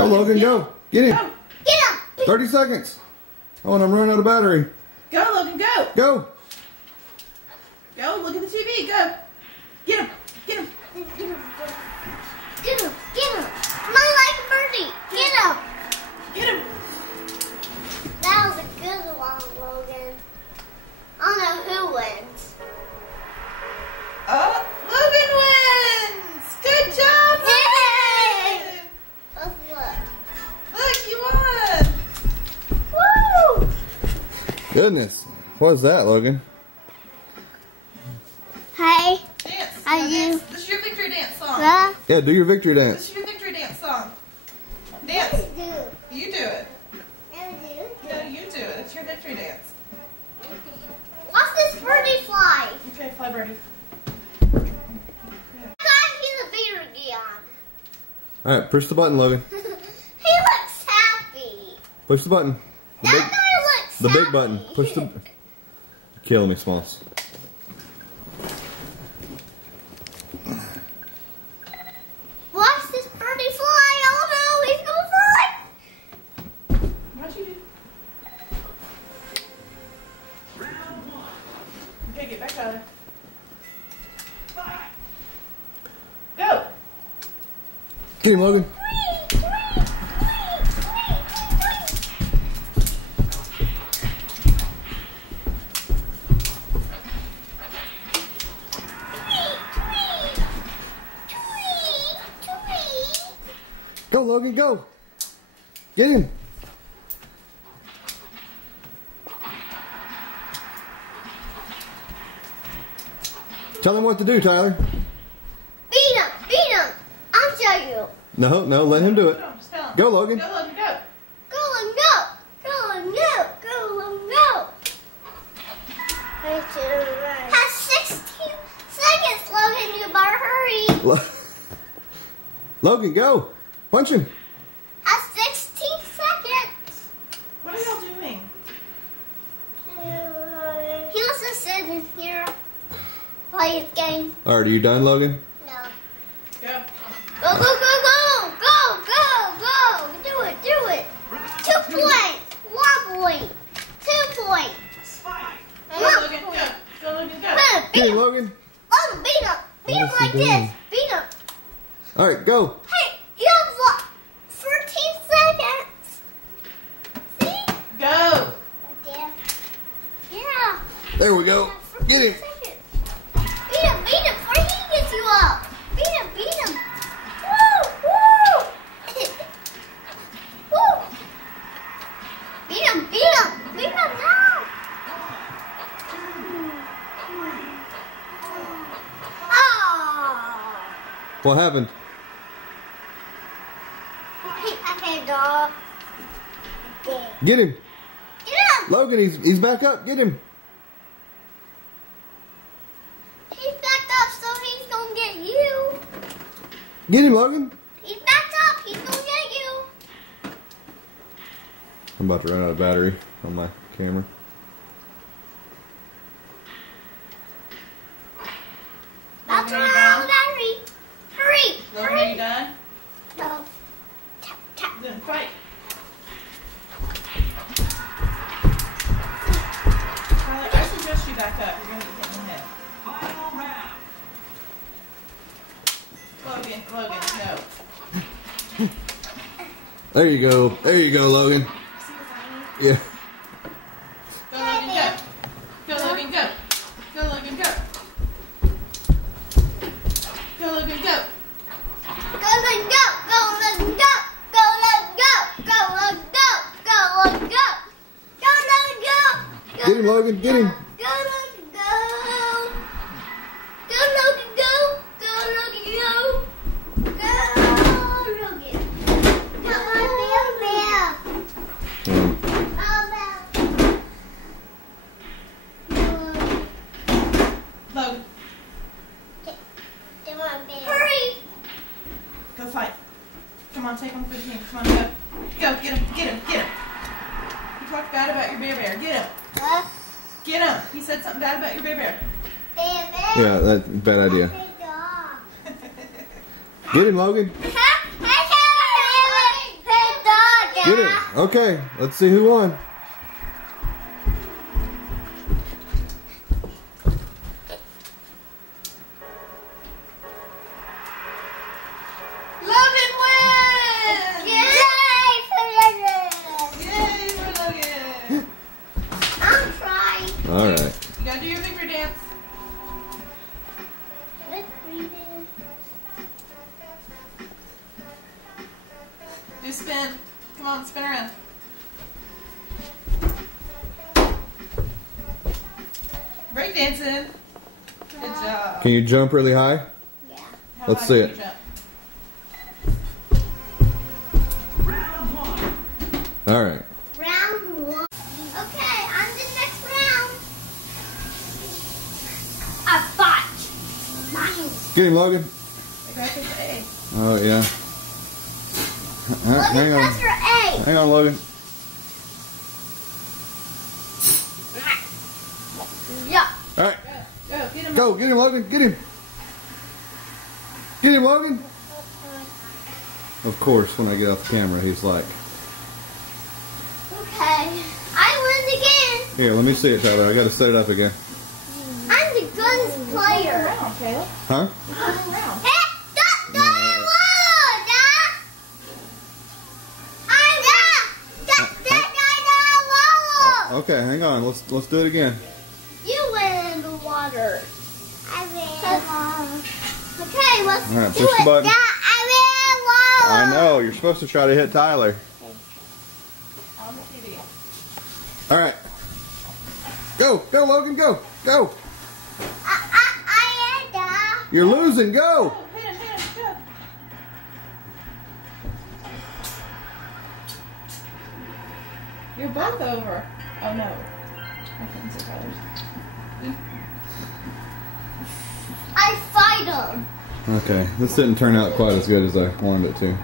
Go, Logan, go. Get him. Go. Get him. 30 seconds. Oh, and I'm running out of battery. Go, Logan, go. Go. Go, look at the TV. Go. Get him. Get him. Get him. Get him. My like birdie. Get him. Get him. That was a good one, Logan. I don't know who wins. Oh, Logan wins. Good job, Yay! Logan. Let's look. Look, you won. Woo! Goodness. What is that, Logan? Hey. Dance. Are Now you- dance. This is your victory dance song. Huh? Yeah, do your victory This dance. is your victory dance song. What Dance. does it do? You do it. What does it do? No, you do it. It's your victory dance. Watch this birdie fly. Okay, fly birdie. He's a beater again. Alright, push the button, Logan. He looks happy. Push the button. The That big, guy looks the happy. big button. Push the... Killing me, Smalls. Watch this birdie fly. Oh no, he's gonna fly. What'd you do? Okay, get back out of there. Go! Get him, Logan. Go, Logan, go. Get him. Tell him what to do, Tyler. Beat him, beat him. I'll show you. No, no, let him do it. Just tell him. Go, Logan. Go, Logan, go. Go and go. Go and go. Go and go. Has 16 seconds, Logan. You better hurry. Logan, go. Punch him. Has 16 seconds. What are y'all doing? He wants to sit in here, play his game. All right, are you done, Logan? No. Go. Go, go, go, go. Go, go, go. Do it, do it. 2 points. 1 point. 2 points. Go, Logan, go. Go, Logan, go. Get Beat him, him. Logan. Oh, beat him. Beat him What is he like doing? this. Beat him. All right, go. Hey, you have what? 14 seconds. See? Go. Yeah. There we go. 14 Get him. seconds. Beat him before he gets you up. Beat him. Woo, woo. Woo. Beat him now. Oh. What happened? Okay, dog. Get him. Get him. Logan, he's back up. Get him. He's backed up, so he's gonna get you. Get him, Logan. He's backed up. He's gonna get you. I'm about to run out of battery on my camera. That's Logan, are you around done? battery. Hurry. Logan, are you done? No. Tap, tap. Then fight. Tyler, I suggest you back up. You're going to get hit in the head. Logan, no. There you go. There you go, Logan. See what's happening? Yeah. Go, Logan, go. Go, Logan, go. Go, Logan, go. Go, Logan, go. Go, Logan, go. Go, Logan, go. Go, Logan, go. Go, Logan, go. Go, Logan, go. Go, Logan, go. Get him, Logan. Get him. Go, Logan, go. Go, Logan, go. Go, Logan, go. Go, Logan. Go, Logan. Logan, Hurry. go fight. Come on, take him for the team. Come on, go. Go, get him, get him, get him. You talked bad about your bear. Get him. Get him. He said something bad about your bear. Yeah, that's a bad idea. Get him, Logan. Hey, Get it. Okay, let's see who won. Logan wins! Yay for Logan! Yay for Logan! I'm trying. All right. You gotta do your finger dance. Do spin. Come on, spin around. Break dancing. Good job. Can you jump really high? Yeah. How Let's high see can it. you jump? All right. Round one. Okay, on the next round. A fight. Mine. Get him, Logan. The crack is A. Oh yeah. Logan, Hang on. press for A. Hang on, Logan. Yeah. All right. Go, get him. Go. Get him, Logan. Get him. Get him, Logan. Of course, when I get off the camera, he's like, Okay. I win again. "Here, let me see it, Tyler. I got to set it up again." I'm the guns player. Around, Caleb. Huh? Turn around. Hey, don't go in wood, Okay, hang on. Let's do it again. You went in the water. I ran. Okay, let's All right, do push the it. button. I ran water. I know. You're supposed to try to hit Tyler. On the TV. All right. Go, Logan. Go. I You're losing. Go. Go, hit him, go. You're both over. Oh no. I couldn't see colors. I fight him. Okay, this didn't turn out quite as good as I wanted it to.